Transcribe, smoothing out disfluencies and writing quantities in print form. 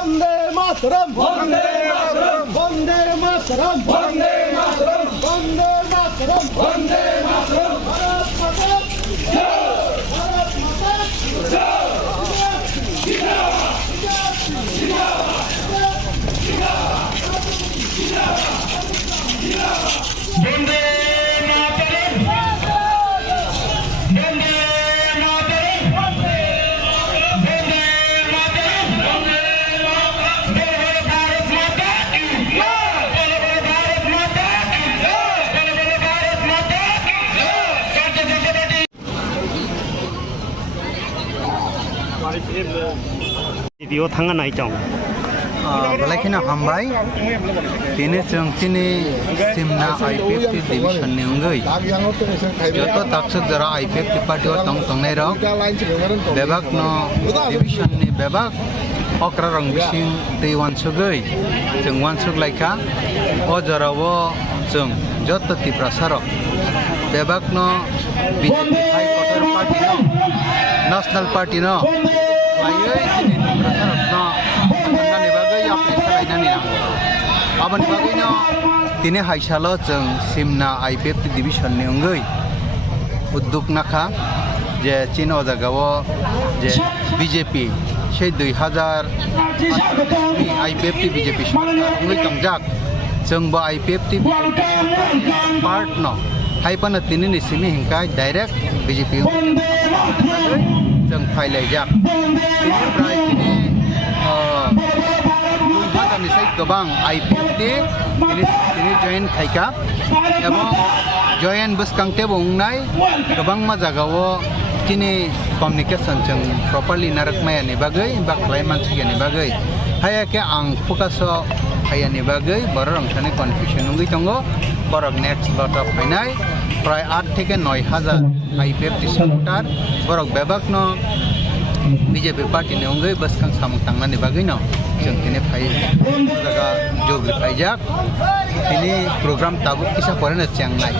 বন্দে মাতরম বন্দে মাতরম বন্দে মাতরম বন্দে মাতরম বন্দে মাতরম বন্দে মাতরম ভারত মাতা কি জয় ভারত মাতা কি জয় জিন্দাবাদ বন্দে মাতরম বন্দে মাতরম বন্দে মাতরম বন্দে মাতরম ভারত মাতা কি জয় ভারত মাতা কি জয় ভারত মাতা কি জয় Video thang nai chong. Balaikina hambai tini chung tini simna IPFT division ni ungai joto taksuk jara IPFT party o tong tong nai rok bebak no division ni bebak okra rong bising tei wan sugai chung wan sug laika o jara o chung joto ti prasarok bebak no BJP High Quarter party no national party no layoi tini prasarok no Abang bagainya tini haisalo jeng simna IPFT division ni ungai udduk nakha je Chino jagao je BJP sei 2000 IPFT BJP ungai tongjak jeng ba IPFT part no haipana tini ni simi hingkai direct BJP jeng phailai jak tini prai tini gobang IPFT ini join khaika ebong join buskang te bongnai gobang ma jagao kini communication jeng properly narak maya ni bagai baklai mansi ni bagai haya ke ang focus haya ni bagai borong thane confusion ngi tongo borok next lot of finai pray 8 থেকে 9000 IPFT supporter borok bebak no BJP party ni ungai buskang samung tangna ni bagai no jeng kini phai jaga job phaijak ini program tabuk kisah korena chengnai